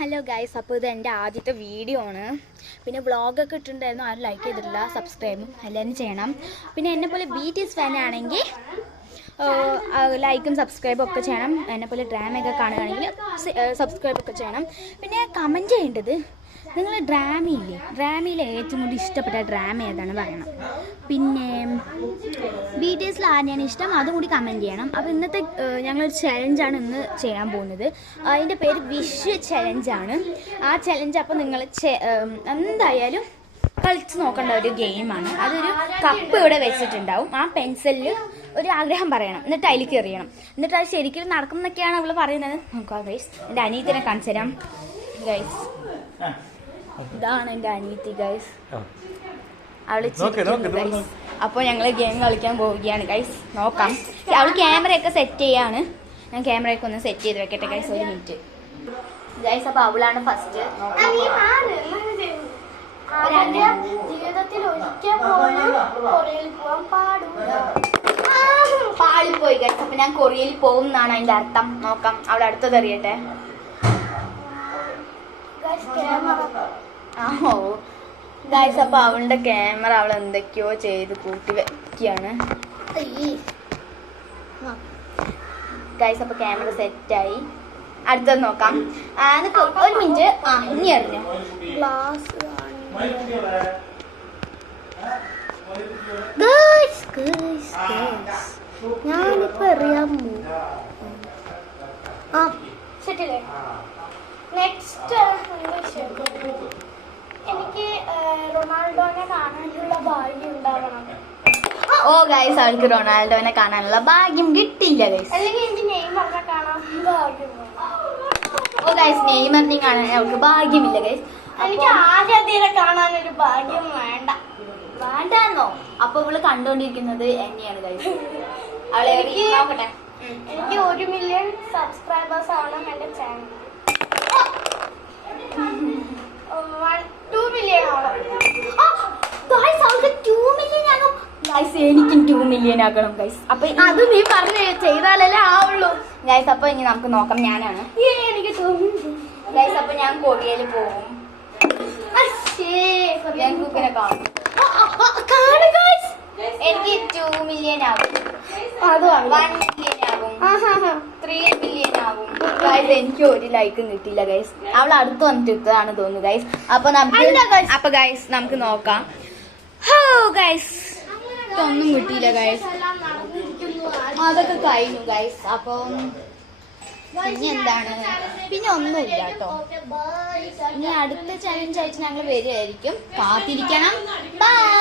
Hello guys, അപ്പോൾ ഇത് എൻ്റെ ആദ്യത്തെ വീഡിയോ ആണ്. പിന്നെ വ്ളോഗൊക്കെ ഇട്ടിട്ടുണ്ടായിരുന്നു, ആരും ലൈക്ക് ചെയ്തിട്ടില്ല. സബ്സ്ക്രൈബും എല്ലാവരും ചെയ്യണം. പിന്നെ എന്നെപ്പോലെ BTS ഫാൻ ആണെങ്കിൽ ലൈക്കും സബ്സ്ക്രൈബും ഒക്കെ ചെയ്യണം. എന്നെപ്പോലെ ഡ്രാമയൊക്കെ കാണുകയാണെങ്കിൽ സബ്സ്ക്രൈബൊക്കെ ചെയ്യണം. പിന്നെ കമൻറ്റ് ചെയ്യേണ്ടത് നിങ്ങൾ ഡ്രാമയിലെ ഏറ്റവും കൂടുതൽ ഇഷ്ടപ്പെട്ട ഡ്രാമ ഏതാണ് പറയണം. പിന്നെ BTSൽ ആരെയാണ് ഇഷ്ടം അതും കൂടി കമൻറ്റ് ചെയ്യണം. അപ്പോൾ ഇന്നത്തെ ഞങ്ങളൊരു ചലഞ്ചാണ് ഇന്ന് ചെയ്യാൻ പോകുന്നത്. അതിൻ്റെ പേര് വിഷ് ചലഞ്ചാണ്. ആ ചലഞ്ച് അപ്പോൾ നിങ്ങൾ എന്തായാലും കളിച്ച് നോക്കേണ്ട ഒരു ഗെയിമാണ്. അതൊരു കപ്പ് ഇവിടെ വെച്ചിട്ടുണ്ടാവും. ആ പെൻസിലിൽ ഒരു ആഗ്രഹം പറയണം, എന്നിട്ട് അതിലേക്ക് എറിയണം. എന്നിട്ട് അത് ശരിക്കും നടക്കും എന്നൊക്കെയാണ് അവൾ പറയുന്നത്. നോക്കാം ഗൈസ്, എൻ്റെ അനിയത്തിനെ കാണിച്ചു തരാം ഗൈസ്. ഇതാണ് എൻ്റെ അനിയത്തി ഗൈസ്. അവള് ഗൈസ്. അപ്പോൾ ഞങ്ങൾ ഗെയിം കളിക്കാൻ പോവുകയാണ് ഗൈസ്. നോക്കാം. അവൾ ക്യാമറയൊക്കെ സെറ്റ് ചെയ്യാണ്. ഞാൻ ക്യാമറയൊക്കെ ഒന്ന് സെറ്റ് ചെയ്ത് വെക്കട്ടെ ഗൈസ്, ഒരു മിനിറ്റ് ഗൈസ്. അപ്പോൾ അവളാണ് ഫസ്റ്റ്. ജീവിതത്തിൽ പാളിപ്പോയി ഗൈസ്. അപ്പൊ ഞാൻ കൊറിയയിൽ പോകും എന്നാണ് അതിന്റെ അർത്ഥം. നോക്കാം, അവിടെ അടുത്തത് അറിയട്ടെ. ഓ ഗൈസ്, അപ്പൊ അവളുടെ ക്യാമറ അവൾ എന്തൊക്കെയോ ചെയ്ത് കൂട്ടി വെക്കുകയാണ് ഗൈസ്. അപ്പൊ ക്യാമറ സെറ്റായി. അടുത്തത് നോക്കാം. ഒരു മിനിറ്റ്. ഇനി അറിഞ്ഞു ഞാനിപ്പോ അറിയാൻ നെക്സ്റ്റ് എനിക്ക് റൊണാൾഡോനെ കാണാനുള്ള ഭാഗ്യം ഉണ്ടാവണം. ഓ ഗൈസ്, അവൾക്ക് റൊണാൾഡോനെ കാണാനുള്ള ഭാഗ്യം കിട്ടില്ല ഗൈസ്. അല്ലെങ്കിൽ എനിക്ക് നെയ്മറിനെ കാണാൻ ഭാഗ്യം. ഓ ഗൈസ്, നെയ്മറിനെ കാണാൻ അവൾക്ക് ഭാഗ്യമില്ല ഗൈസ്. എനിക്ക് ആദ്യത്തെ കാണാനൊരു ഭാഗ്യം വേണ്ടെന്നോ? അപ്പൊ ഇവള് കണ്ടോണ്ടിരിക്കുന്നത് എന്നെയാണ് ഗൈസ്. അവളെ നോക്കട്ടെ. എനിക്ക് 1 മില്യൺ സബ്സ്ക്രൈബേഴ്സ് ആവണം എന്റെ ചാനൽ. 2 മില്യൺ ആവണം. എനിക്കും 2 മില്യൺ ആക്കണം ഗൈസ്. അപ്പൊ അത് നീ പറഞ്ഞു ചെയ്താലല്ലേ ആവുള്ളൂ ഗൈസ്. അപ്പൊ ഇനി നമുക്ക് നോക്കാം. ഞാനാണ് എനിക്ക് ഗൈസ്. അപ്പൊ ഞാൻ കൊറിയയിൽ പോകും. ഞാൻ കുക്കിനെ കാണും. എനിക്ക് 2 മില്യൺ ആകും, 1 മില്യൺ ആകും, 3 മില്യൺ ആകും ഗൈസ്. എനിക്ക് ഒരു ലൈക്കും കിട്ടില്ല ഗൈസ്. അവൾ അടുത്ത് വന്നിട്ടാണ് തോന്നുന്നു ഗൈസ്. അപ്പൊ ഗൈസ് നമുക്ക് നോക്കാം. ഗൈസ് ഒന്നും കിട്ടിയില്ല ഗൈസ്. അതൊക്കെ കഴിഞ്ഞു ഗൈസ്. അപ്പം ഇനി എന്താണ്? പിന്നെ ഒന്നുമില്ല കേട്ടോ. ഇനി അടുത്ത ചലഞ്ച് ആയിട്ട് ഞങ്ങൾ വരുമായിരിക്കും. കാത്തിരിക്കണം. ബൈ.